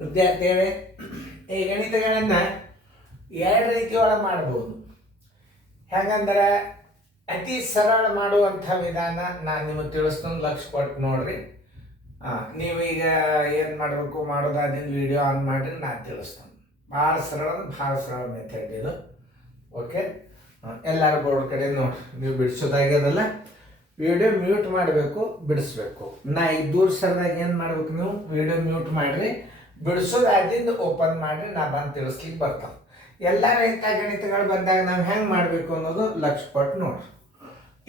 ವಿದ್ಯಾರ್ಥಿಗಳೇ, ಈ ಗಣಿತಗಳನ್ನು ಎರಡು ರೀತಿಯೊಳಗೆ ಮಾಡ್ಬೋದು. ಹೇಗಂದ್ರೆ ಅತಿ ಸರಳ ಮಾಡುವಂಥ ವಿಧಾನ ನಾನು ನಿಮಗೆ ತಿಳಿಸ್ಕೊಂಡು ಲಕ್ಷ್ಯ ಕೊಟ್ಟು ನೋಡ್ರಿ. ನೀವೀಗ ಏನು ಮಾಡಬೇಕು ಮಾಡೋದಾದಿಂದ ವಿಡಿಯೋ ಆನ್ ಮಾಡಿರಿ, ನಾನು ತಿಳಿಸ್ತೇನೆ. ಭಾಳ ಸರಳ ಮೆಥಡ್ ಇದು. ಓಕೆ, ಎಲ್ಲರೂ ಬೋರ್ಡ್ ಕಡೆ ನೋಡ್ರಿ. ನೀವು ಬಿಡಿಸೋದಾಗ್ಯದಲ್ಲ, ವಿಡಿಯೋ ಮ್ಯೂಟ್ ಮಾಡಬೇಕು, ಬಿಡಿಸ್ಬೇಕು. ನಾ ಈಗ ದೂರ ಸರದಾಗ ಏನು ಮಾಡ್ಬೇಕು, ನೀವು ವಿಡಿಯೋ ಮ್ಯೂಟ್ ಮಾಡಿರಿ, ಬಿಡಿಸೋದಾದಿಂದ ಓಪನ್ ಮಾಡಿರಿ, ನಾ ಬಂದು ತಿಳಿಸ್ಲಿಕ್ಕೆ ಬರ್ತಾವೆ. ಎಲ್ಲ ರೈತ ಗಣಿತಗಳು ಬಂದಾಗ ನಾವು ಹೆಂಗೆ ಮಾಡಬೇಕು ಅನ್ನೋದು ಲಕ್ಷ್ಯ ಕೊಟ್ಟು ನೋಡ್ರಿ.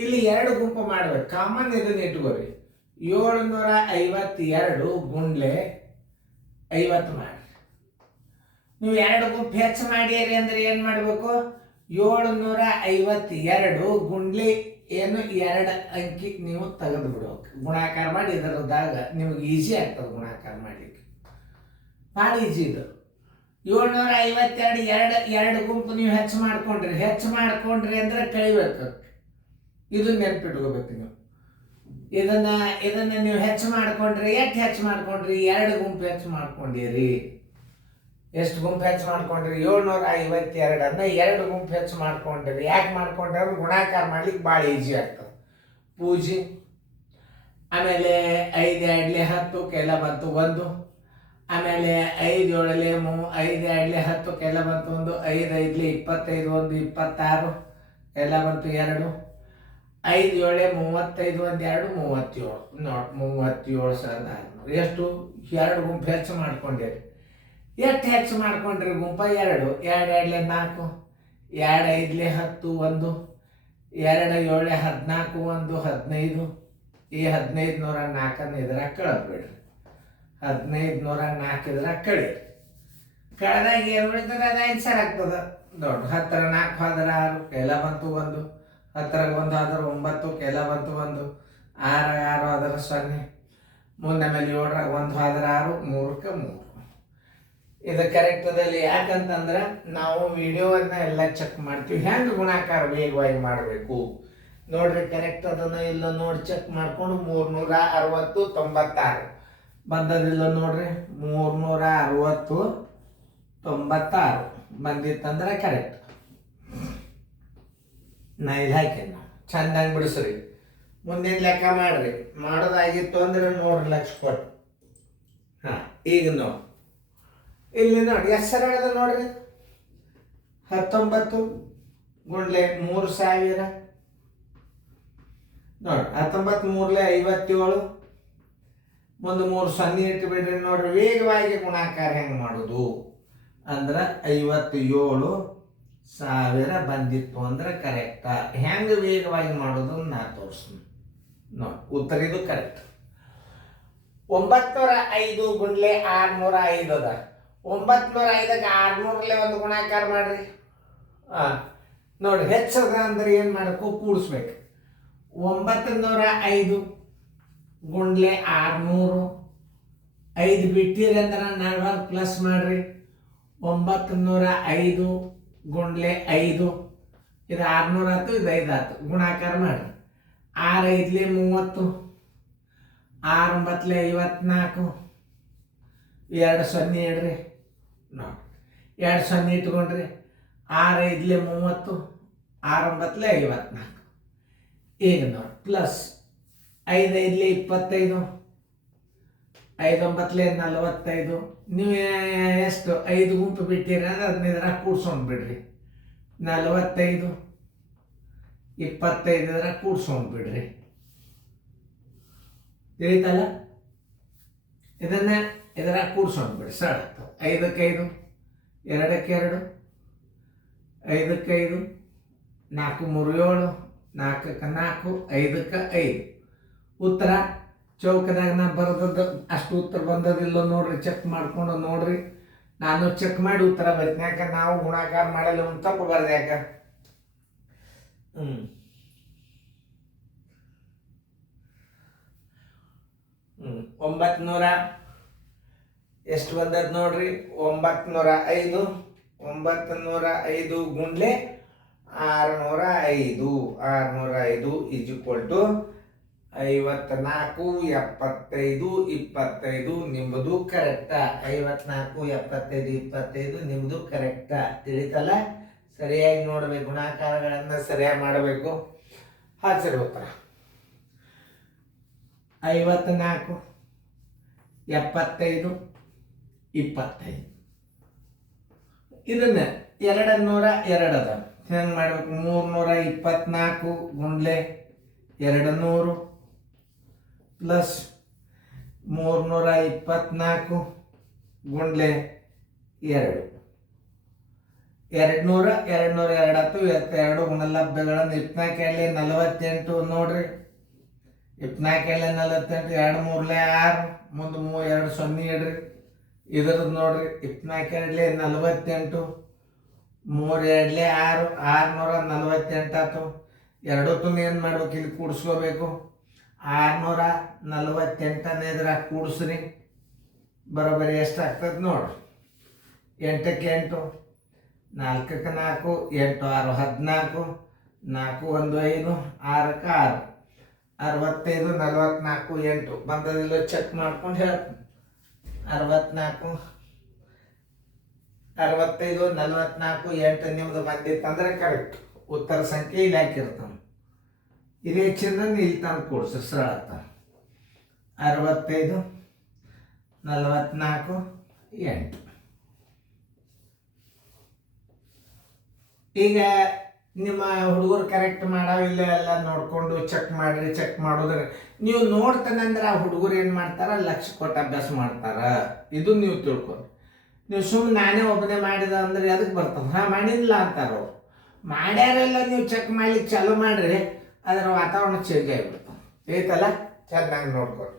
ಇಲ್ಲಿ ಎರಡು ಗುಂಪು ಮಾಡ್ಬೇಕು. ಕಾಮನ್ ಇದನ್ನು ಇಟ್ಕೋರಿ. 752 ಗುಂಡ್ಲೆ 50 ಮಾಡಿ. ನೀವು ಎರಡು ಗುಂಪು ಹೆಚ್ಚು ಮಾಡಿರಿ ಅಂದ್ರೆ ಏನು ಮಾಡಬೇಕು? 752 ಗುಂಡ್ಲೆ ಏನು 2 ಅಂಕಿ ನೀವು ತೆಗೆದು ಬಿಡ್ಬೇಕು. ಗುಣಾಕಾರ ಮಾಡಿ ಇದರದಾಗ ನಿಮಗೆ ಈಸಿ ಆಗ್ತದೆ ಗುಣಾಕಾರ ಮಾಡಲಿಕ್ಕೆ. ಭಾಳ ಈಸಿ ಇದು. 752 ಎರಡು ಗುಂಪು ನೀವು ಹೆಚ್ಚು ಮಾಡ್ಕೊಂಡ್ರಿ ಅಂದ್ರೆ ಕಳಿಬೇಕು. ಇದು ನೆನಪಿಟ್ಕೋಬೇಕು ನೀವು. ಇದನ್ನ ನೀವು ಹೆಚ್ಚು ಮಾಡ್ಕೊಂಡ್ರಿ. ಎಷ್ಟು ಹೆಚ್ಚು ಮಾಡ್ಕೊಂಡ್ರಿ? 2 ಗುಂಪು ಹೆಚ್ಚು ಮಾಡ್ಕೊಂಡಿರಿ. ಎಷ್ಟು ಗುಂಪು ಹೆಚ್ಚು ಮಾಡ್ಕೊಂಡ್ರಿ? 752 2 ಗುಂಪು ಹೆಚ್ಚು ಮಾಡ್ಕೊಂಡ್ರಿ. ಯಾಕೆ ಮಾಡ್ಕೊಂಡ್ರೆ ಗುಣಾಕಾರ ಮಾಡ್ಲಿಕ್ಕೆ ಭಾಳ ಈಸಿ ಆಗ್ತದೆ. ಪೂಜೆ ಆಮೇಲೆ 5 2 10 ಕೆಲ ಬಂತು 1. ಆಮೇಲೆ 5 7 5 2 10 ಕೆಲ ಬಂತು 1. 5 5 25 1 26 ಎಲ್ಲ ಬಂತು 2. 5 7 35 1 2 37. ನೋಡಿ 37,000. ಎಷ್ಟು? 2 ಗುಂಪು ಹೆಚ್ಚು ಮಾಡ್ಕೊಂಡಿರಿ. ಎಷ್ಟು ಹೆಚ್ಚು ಮಾಡ್ಕೊಂಡ್ರಿ ಗುಂಪ? 2 2 2 4 2 5 10 1 2 7 14 1 15. ಈ 1504 ಇದ್ರಾಗ ಕಳೆದ್ಬಿಡ್ರಿ. 1504 ಇದ್ರಾಗ ಕಳೀರಿ. ಕಳೆದಾಗ ಏನು ಉಳಿತದೆ? ಅದು ಆನ್ಸರ್ ಆಗ್ತದೆ. ನೋಡ್ರಿ, 10 4 ಆದ್ರೆ 6 ಕೆಲ ಬಂತು 1. 10 1 ಆದ್ರೆ 9 ಕೆಲ ಬಂತು 1. 6 6 ಆದ್ರೆ 0. ಮುಂದೆ ಮೇಲೆ 7 1 ಆದ್ರೆ 6 3ಕ್ಕೆ 3. ಇದು ಕರೆಕ್ಟದಲ್ಲಿ. ಯಾಕಂತಂದ್ರೆ ನಾವು ವಿಡಿಯೋವನ್ನ ಎಲ್ಲ ಚೆಕ್ ಮಾಡ್ತೀವಿ, ಹೆಂಗೆ ಗುಣಾಕಾರ ವೇಗವಾಗಿ ಮಾಡಬೇಕು ನೋಡ್ರಿ. ಕರೆಕ್ಟ್ ಅದನ್ನ ಇಲ್ಲ ನೋಡಿ ಚೆಕ್ ಮಾಡ್ಕೊಂಡು 360 96 ಬಂದದಿಲ್ಲ ನೋಡ್ರಿ. 360 96 ಬಂದಿತ್ತಂದ್ರೆ ಕರೆಕ್ಟ್. ನಾ ಇಲ್ಲಿ ಹಾಕೇನಿ. ನಾವು ಚಂದಂಗೆ ಬಿಡಿಸ್ರಿ. ಮುಂದಿನ ಲೆಕ್ಕ ಮಾಡ್ರಿ. ಮಾಡೋದಾಗಿತ್ತು ಅಂದ್ರೆ ನೋಡ್ರಿ ಲಕ್ಷ್ಯ ಕೊಟ್ಟು. ಈಗ ನೋಡಿ, ಇಲ್ಲಿ ನೋಡಿ ಎಷ್ಟು ಸರಳ ನೋಡ್ರಿ. 19 ಗುಂಡ್ಲೆ 3000 ನೋಡಿ. 19 3 57. ಮುಂದೆ 3 0 ಇಟ್ಟು ಬಿಡ್ರಿ. ನೋಡ್ರಿ ವೇಗವಾಗಿ ಗುಣಾಕಾರ ಹೆಂಗೆ ಮಾಡೋದು ಅಂದ್ರೆ 57,000 ಬಂದಿತ್ತು ಅಂದ್ರೆ ಕರೆಕ್ಟಾ? ಹೆಂಗೆ ವೇಗವಾಗಿ ಮಾಡೋದು ನಾ ತೋರಿಸ್ತೀನಿ ನೋಡಿ. ಉತ್ತರ ಇದು ಕರೆಕ್ಟ್. 905 ಗುಂಡ್ಲೆ 605 ಅದ. 905ಕ್ಕೆ 600 ಒಂದು ಗುಣಾಕಾರ ಮಾಡ್ರಿ. ನೋಡ್ರಿ ಹೆಚ್ಚದ ಅಂದ್ರೆ ಏನು ಮಾಡಬೇಕು? ಕೂಡಿಸ್ಬೇಕು. 905 ಗುಂಡ್ಲೆ 600. 5 ಬಿಟ್ಟಿರಿ ಅಂದ್ರೆ 40 ಪ್ಲಸ್ ಮಾಡ್ರಿ. 905 ಗುಂಡ್ಲೆ 5. ಇದು 600 ಆಯ್ತು, ಇದು 5 ಆಯ್ತು. ಗುಣಾಕಾರ ಮಾಡ್ರಿ. 6 5 30. 6 9 54. 2 0 ಇಡ್ರಿ. ನೋಡಿ 2 0 ಇಟ್ಕೊಂಡ್ರಿ. 6 5 30. 6 9 54. ಈಗ ನೋಡಿ ಪ್ಲಸ್ 5 5 25. 5 9 45. ನೀವು ಎಷ್ಟು 5 ಗುಂಪು ಬಿಟ್ಟಿರಿ ಅಂದ್ರೆ ಅದನ್ನ ಇದ್ರಾಗ ಕೂಡ್ಸೊಂಡು ಬಿಡ್ರಿ. 45 25 ಇದ್ರಾಗ ಕೂಡ್ಸೊಂಡು ಬಿಡ್ರಿ. ತಿಳಿತಲ್ಲ? ಇದನ್ನ ಇದ್ರಾಗ ಕೂಡ್ಸೊಂಡು ಬಿಡ್ರಿ. ಸರ್ 5ಕ್ಕೆ 5 2ಕ್ಕೆ 2 5ಕ್ಕೆ 5 4 3 7 4ಕ್ಕೆ 4 5ಕ್ಕೆ 5. ಉತ್ತರ ಚೌಕದಾಗ ನಾ ಬರೋದದ್ದು ಅಷ್ಟು ಉತ್ತರ ಬಂದದಿಲ್ಲ ನೋಡ್ರಿ. ಚೆಕ್ ಮಾಡ್ಕೊಂಡು ನೋಡ್ರಿ. ನಾನು ಚೆಕ್ ಮಾಡಿ ಉತ್ತರ ಬರ್ತೀನಿ. ಯಾಕೆ ನಾವು ಗುಣಾಕಾರ ಮಾಡಲ್ಲ, ಒಂದು ತಪ್ಪು ಬರ್ದೆ. ಯಾಕೆ 900 ಎಷ್ಟು ಬಂದದ್ದು ನೋಡ್ರಿ. 905 905 ಗುಂಡ್ಲೆ 605 605 ಈಸ್ ಈಕ್ವಲ್ ಟು 54 75 25 ನಿಮ್ಮದು ಕರೆಕ್ಟ. 54 75 25 ನಿಮ್ಮದು ಕರೆಕ್ಟ. ತಿಳಿತಲ್ಲ? ಸರಿಯಾಗಿ ನೋಡಬೇಕು, ಗುಣಾಕಾರಗಳನ್ನು ಸರಿಯಾಗಿ ಮಾಡಬೇಕು. ಸರಿ ಉತ್ತರ 54 75 25. ಇದನ್ನ 202 ಅದ. ಹೆಂಗೆ ಮಾಡ್ಬೇಕು? 324 ಗುಂಡ್ಲೆ 200 ಪ್ಲಸ್ 324 ಗುಂಡ್ಲೆ 2. 200 202 ಆಯ್ತು. 22 ಗುಣಲಬ್ಧಗಳನ್ನು 24 48 ನೋಡ್ರಿ. 24 48 2 3 6 ಮುಂದೆ 2 0 ಇಡ್ರಿ. ಇದ್ರದ್ದು ನೋಡ್ರಿ 24 48 3 2 6 648 ಆಯ್ತು. ಎರಡಕ್ಕೂ ಏನು ಮಾಡ್ಬೇಕು? ಇಲ್ಲಿ ಕೂಡಿಸ್ಕೋಬೇಕು. 648 ಇದ್ರಾಗ ಕೂಡಿಸ್ರಿ. ಬರೋಬ್ಬರಿ ಎಷ್ಟು ಆಗ್ತದೆ ನೋಡ್ರಿ. 8ಕ್ಕೆ 8, 4ಕ್ಕೆ 4, 8 6 14, 4 1 5, 6ಕ್ಕೆ 6, 65 44 8 ಬಂದದಿಲ್ಲ ಚೆಕ್ ಮಾಡ್ಕೊಂಡು ಹೇಳ್ತೀನಿ. 64 65 44 8 ನಿಮ್ದು ಬಂದಿತ್ತಂದ್ರೆ ಕರೆಕ್ಟ್. ಉತ್ತರ ಸಂಖ್ಯೆ ಇಲ್ಲಿ ಹಾಕಿರ್ತಾನೆ. ಇದೇ ಚಿನ್ನ ಇಲ್ಲಿ ತಂದು ಕೂಡಿಸಿ ಸರಳ. 65 44 8. ಈಗ ನಿಮ್ಮ ಹುಡುಗರು ಕರೆಕ್ಟ್ ಮಾಡಾವಿಲ್ಲ ಎಲ್ಲ ನೋಡಿಕೊಂಡು ಚೆಕ್ ಮಾಡಿರಿ. ಚೆಕ್ ಮಾಡೋದ್ರೆ ನೀವು ನೋಡ್ತಾನಂದ್ರೆ ಆ ಹುಡುಗರು ಏನು ಮಾಡ್ತಾರ? ಲಕ್ಷ ಕೊಟ್ಟು ಅಭ್ಯಾಸ ಮಾಡ್ತಾರ. ಇದು ನೀವು ತಿಳ್ಕೊಂಡು. ನೀವು ಸುಮ್ಮನೆ ನಾನೇ ಒಬ್ಬನೇ ಮಾಡಿದ ಅಂದ್ರೆ ಅದಕ್ಕೆ ಬರ್ತದೆ. ಮಾಡಿಲ್ಲ ಅಂತಾರ ಅವ್ರು. ಮಾಡ್ಯಾರೆಲ್ಲ ನೀವು ಚೆಕ್ ಮಾಡ್ಲಿಕ್ಕೆ ಚಾಲು ಮಾಡ್ರಿ, ಅದರ ವಾತಾವರಣ ಚೇಂಜ್ ಆಗಿಬಿಡ್ತಾವೆ. ಐತಲ್ಲ? ಚೆನ್ನಾಗಿ ನೋಡ್ಕೊರಿ.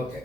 ಓಕೆ.